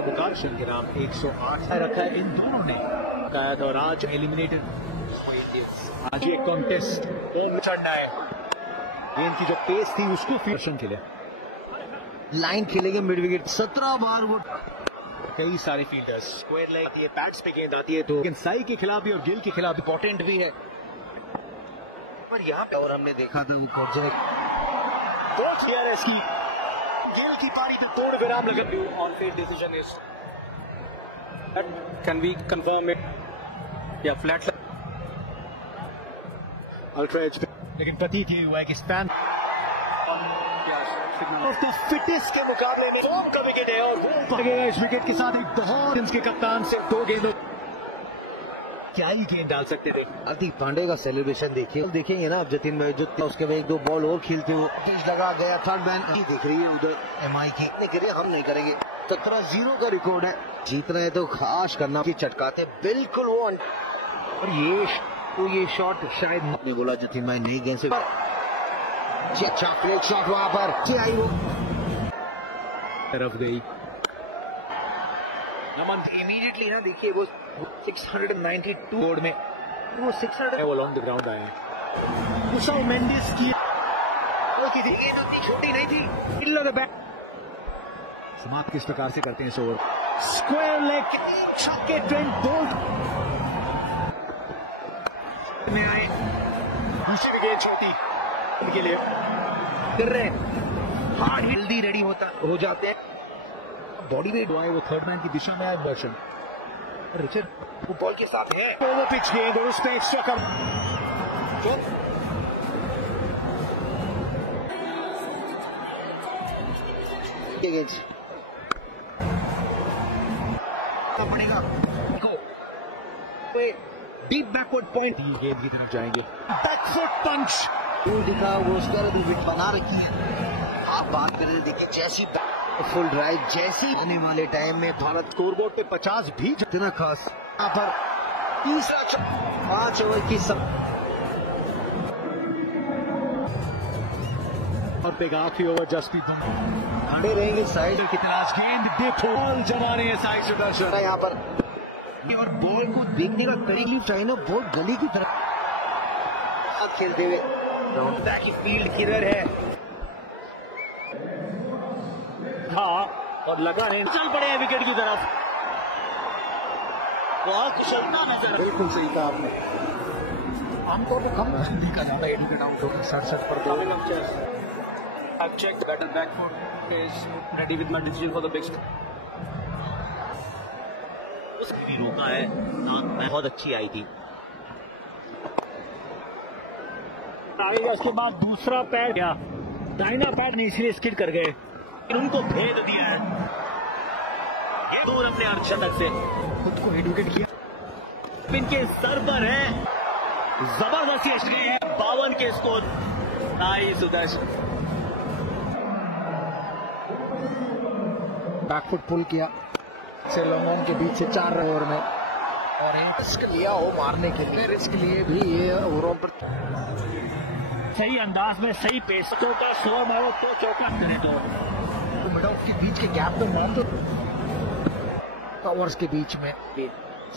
मुकार्शन के नाम 108 रखा है इन दोनों ने और आज एलिमिनेटेड। आज एक कॉन्टेस्ट चढ़ना है, गेंद की जो पेस थी उसको फील्ड खेले, लाइन खेलेंगे मिड विकेट। 17 बार वो कई सारे फील्डर्स स्क्वायर लेग आती है, बैट्स पे गेंद आती है तो साई के खिलाफ भी और गिल के खिलाफ इंपॉर्टेंट भी है। पर यहाँ पे और हमने देखा था वो प्रोजेक्ट बहुत क्लियर की गिल की पारी का तोड़ विराम लगा। On field decision is can we confirm it या फ्लैट अल्ट्रा एज, लेकिन प्रतीत ये हुआ है कि स्पैन तो फिटनेस के मुकाबले में फॉर्म का विकेट है और वो इस विकेट के साथ एक बहुत इनके कप्तान से 2 गेंदों क्या ही गेंद डाल सकते थे। हार्दिक पांडे का सेलिब्रेशन देखिए, देखेंगे ना अब जतिन भाई जो उसके बाद 1-2 बॉल और खेलते हो पिच लगा गया, थर्ड बैन दिख रही है उधर एमआई की, इतने करिए हम नहीं करेंगे। 17-0 का रिकॉर्ड है, जीतना है तो खास करना की चटकाते बिल्कुल वो। और ये शॉट शायद आपने बोला जतिन भाई नहीं गेंद से चॉकलेट शॉट वहां पर आई वो तरफ गई। नमन इमीडिएटली ना देखिए वो 692 बोर्ड में वो 600 वो लॉन्ग द ग्राउंड आए। उसाओ मेंडिस की ये तो छोटी नहीं थी, किल्लो द बैट। समाप्त किस प्रकार से करते हैं इस ओवर, स्क्वायर लेग छक्के ट्रेंट बोल्ट में आए, दूसरी गेंद छोटी उनके लिए कर रहे हार्ड जल्दी रेडी हो जाते हैं, बॉडी वेट हुआ है वो थर्ड मैन की दिशा में आया वर्षन। रिचर्ड वो बॉल के साथ है ओवर पिच गेंद और उस पर एक्स्ट्रा कर पड़ेगा डीप बैकवर्ड पॉइंट, ये गेंद की तरफ जाएंगे, बैकफुट पंच दिखा वो उसका विकेट बना रखी है। आप बात कर रहे देखिए जैसी फुल ड्राइव जैसी आने वाले टाइम में भारत स्कोरबोर्ड पे 50 भी इतना खास यहाँ पर 5 ओवर की सब और पे आखिरी ओवर जसप्रीत खड़े रहेंगे साइड की तलाश, गेंद बेफोल जमाने हैं साइड सुदर्शन यहाँ पर और बॉल को देखने का तरीका चाहिए ना, बॉल गली की तरफ खेलते हुए ताकि फील्ड क्लियर है। हाँ और लगा है चल पड़े हैं विकेट की तरफ, बहुत कुशलता नजर। बिल्कुल सही कहा आपने, आमतौर पर कम देखा जाता है विकेट आउट होकर 67 पर। I've checked better back foot is ready with my decision for the big spin. उसने भी रोका है, बहुत अच्छी आई थी। उसके बाद दूसरा पैर गया, दाहिना पैर नहीं इसलिए स्किड कर गए, उनको भेद दिया है ये दूर अपने अर्धशतक से खुद को हेड विकेट किया, इनके सर पर है जबरदस्त 52 के स्कोर। नाइस सुदर्शन, बैकफुट पुल किया से लॉन्ग ऑन के बीच से 4 ओवर में, और एक रिस्क लिया हो मारने के लिए, रिस्क लिए भी ये ओवरों पर सही अंदाज में सही पेसों का 100 मारो तो चौका करे तो के बीच के गैप में मार दो, ओवर्स के बीच में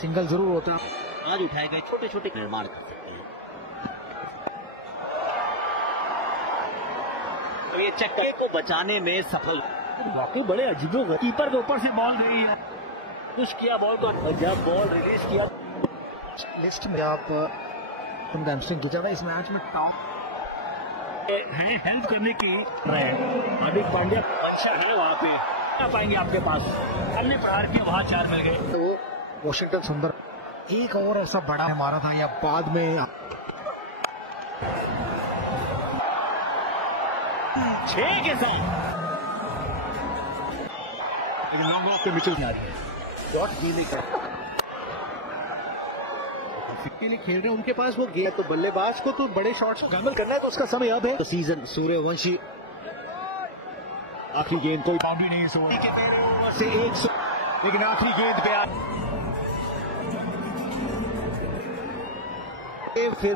सिंगल जरूर होता। आज उठाए गए छोटे छोटे निर्माण कर सकते हैं। तो ये चक्के को बचाने में सफल, वाकई बड़े अजीबो, कीपर के ऊपर से बॉल गई है, पुश किया बॉल को, जब बॉल रिलीज किया लिस्ट में आप हैमस्ट्रिंग की ज्यादा इस मैच में टॉप है हेल्प करने की हार्दिक पांड्या मंशा है वहां पे आ पाएंगे आपके पास, अन्य प्रहार के वहां 4 मिल गए तो वॉशिंगटन सुंदर एक और ऐसा बड़ा हमारा था या बाद में 6 के साथ लॉन्ग ऑफ पे मिचल जा रही है, शॉट भी नहीं कर के लिए खेल रहे हैं, उनके पास वो गेंद, तो बल्लेबाज को तो बड़े शॉट्स को शामिल करना है तो उसका समय अब है। तो सीजन सूर्यवंशी आखिरी गेंद कोई बाउंड्री नहीं है से 100, लेकिन आखिरी गेंद पे फिर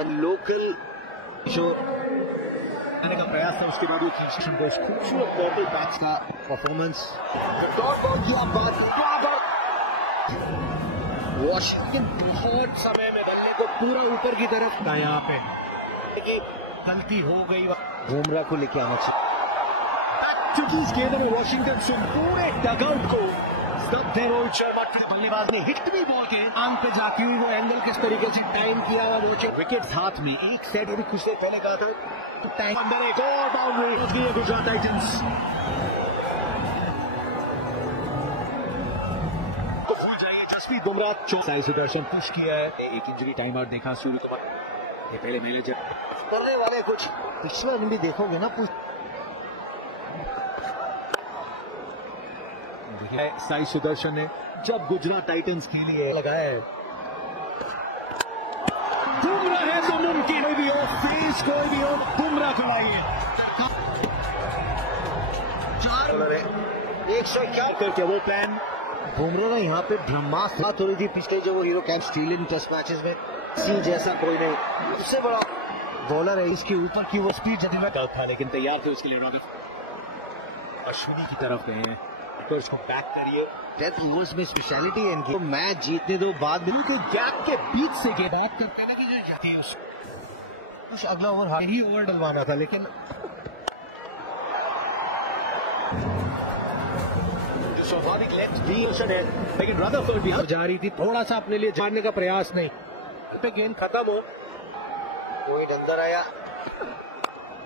लोकल जो आने का प्रयास था, उसके बाद वो खूबसूरत पर्पल पैच का परफॉर्मेंस। वॉशिंगटन बहुत समय में बल्ले को पूरा ऊपर की तरफ था यहाँ पे, कि गलती हो गई। बुमराह को लेके आना चाहिए। इस गेंद में वॉशिंगटन से पूरे डगआउट को रोहित शर्मा के बल्लेबाज ने हिट भी बॉल के आंख पे जाती हुई वो एंगल किस तरीके से टाइम किया हुआ, वो विकेट हाथ में एक सेट अभी कुछ देर पहले कहा था तो टाइम अंदर एक और बाउंड्री दी है गुजरात टाइटंस को। भूल जाइए जसप्रीत बुमराह साई सुदर्शन पुश किया है, एक इंजरी टाइम आउट देखा सूर्य कुमार ये पहले मैनेजर करने वाले कुछ पिछला भी देखोगे ना साई सुदर्शन ने जब गुजरात टाइटंस के लिए लगाया है बुमराह है तो मुमकिन कोई भी हो, फेस कोई भी हो, बुमराह को लाइए। 151 करके वो प्लान बुमराह ने यहाँ पे ब्रह्मास्त्र बात हो रही थी पिछले जो वो हीरो कैंप स्टील इन टेस्ट मैचेस में, सी जैसा कोई नहीं, सबसे बड़ा बॉलर है, इसके ऊपर की वो स्पीड जब था लेकिन तैयार थे उसके लिए अश्विनी की तरफ गए हैं तो इसको बैक करिए। डेथ ओवर्स में स्पेशलिटी है इनकी, तो मैच जीतने दो बाद में के गैप के बीच से के बात करते हैं ना कि जो जाती है कुछ अगला ओवर ही ओवर डलवाना था, लेकिन जो स्वाभाविक लेफ्ट डिलीशन है लेकिन रदरफोर्ड भी जा रही थी, थोड़ा सा अपने लिए जानने का प्रयास नहीं, पे गेंद खत्म हो कोई अंदर आया,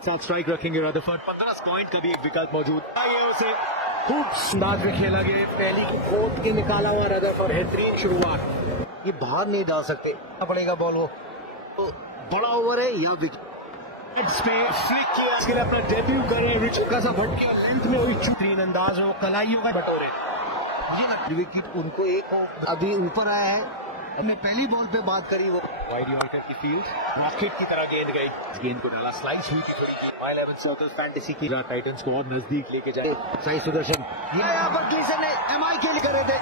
साथ स्ट्राइक रखेंगे रदरफोर्ड। 15 पॉइंट का भी एक विकल्प मौजूद है, उसे खूब अंदाज में खेला गया, पहली को कोट के निकाला हुआ रदरफोर्ड, बेहतरीन शुरुआत। ये बाहर नहीं डाल सकते, पड़ेगा बॉल वो तो बड़ा ओवर है या विकेट पे फ्लिक किया, इसके लिए अपना डेब्यू करे, हल्का सा भटके लेंथ में हुई तीन अंदाज में कलाइयों का बटोरे, ये विकेट उनको एक अभी ऊपर आया है। हमने पहली बॉल पे बात करी वो वाइड यॉर्कर की फील्ड रॉकेट की तरह गेंद गई, गेंद को डाला, स्लाइस हुई थी थोड़ी की, माय 11 सर्कल फैंटेसी की टाइटंस को और नजदीक लेके जाए। साई सुदर्शन ये यहाँ पर ग्लीसन ने एमआई के लिए करे थे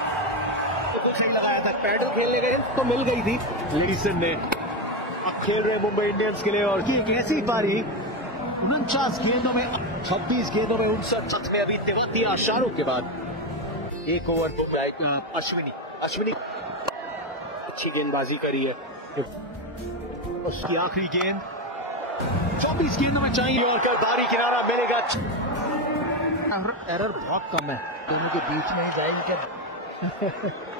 तो कुछ नहीं लगाया था, पैडल खेलने गए तो मिल गई थी, ग्लीसन ने अब खेल रहे मुंबई इंडियंस के लिए। और ये एक ऐसी पारी 49 गेंदों में 26 गेंदों में 59 में अभी तेवतिया शाहरुख के बाद एक ओवर अश्विनी अच्छी गेंदबाजी करी है, उसकी आखिरी गेंद 24 गेंदों में चाहिए और कर बारी किनारा मिलेगा। एरर बहुत कम है दोनों के बीच में ही जाएंगे।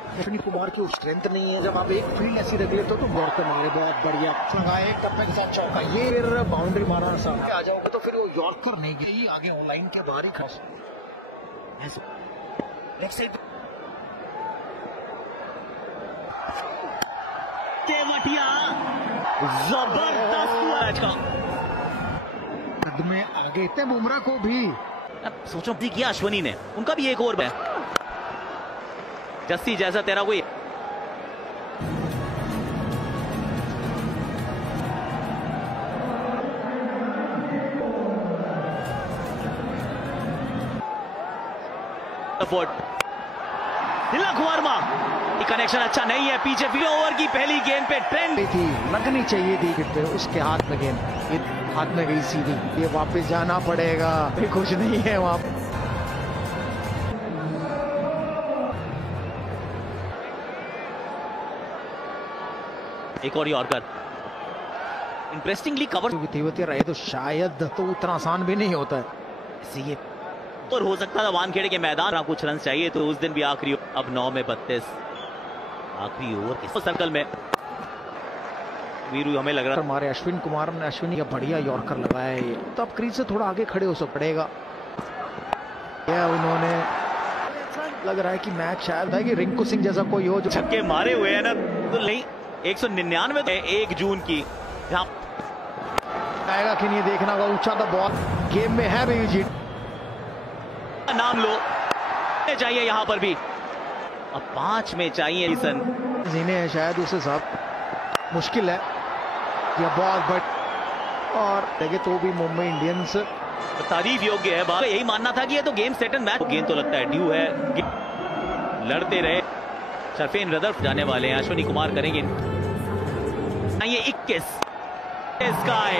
अश्विनी कुमार की स्ट्रेंथ नहीं है, जब आप एक फील्ड ऐसी रख लेते हो तो गौर मारे बहुत बढ़िया लगाए, टप्पे के साथ चौका, ये फिर बाउंड्री मारना आसान आ जाओगे तो फिर वो यॉर्कर नहीं गई, आगे ऑनलाइन के बाहर ही खस लेग साइड जबरदस्त मैच का में आगे थे बुमराह को भी। अब सोचो किया अश्विनी ने, उनका भी एक ओवर में जस्सी जैसा तेरा कोई तिलक वर्मा कनेक्शन अच्छा नहीं है, पीछे भी ओवर की पहली गेंद पे ट्रेंड थी, लगनी चाहिए थी फिर उसके हाथ में गेंद, ये हाथ में गई सीधी, ये वापस जाना पड़ेगा, कुछ नहीं है वहां। एक और यॉर्कर इंटरेस्टिंगली कवर रहे तो शायद तो उतना आसान भी नहीं होता है ये और हो सकता था वानखेड़े के मैदान कुछ रन चाहिए तो उस दिन भी आखिरी, अब 9 में 32 आखिरी ओवर के सर्कल में वीरू हमें लग रहा हमारे अश्विन कुमार ने अश्विनी का बढ़िया यॉर्कर लगाया है, तो अब क्रीज से थोड़ा आगे खड़े हो सक पड़ेगा। उन्होंने लग रहा है कि मैच शायद है कि रिंकू सिंह जैसा कोई हो जो छक्के मारे हुए हैं ना, तो नहीं 199 1 जून की आएगा कि नहीं देखना होगा, ऊंचा तो बॉल गेम में है भी जीत नाम लो चाहिए यहाँ पर भी, अब 5 में चाहिए जीने हैं शायद उसे साहब मुश्किल है ये बॉल, बट और देखे तो भी मुंबई इंडियंस तारीफ योग्य है। यही मानना था कि ये तो गेम सेट एंड मैच, गेंद तो लगता है ड्यू है, लड़ते रहे शरफेन रदरफोर्ड जाने वाले हैं, अश्विनी कुमार करेंगे ये 21 स्काई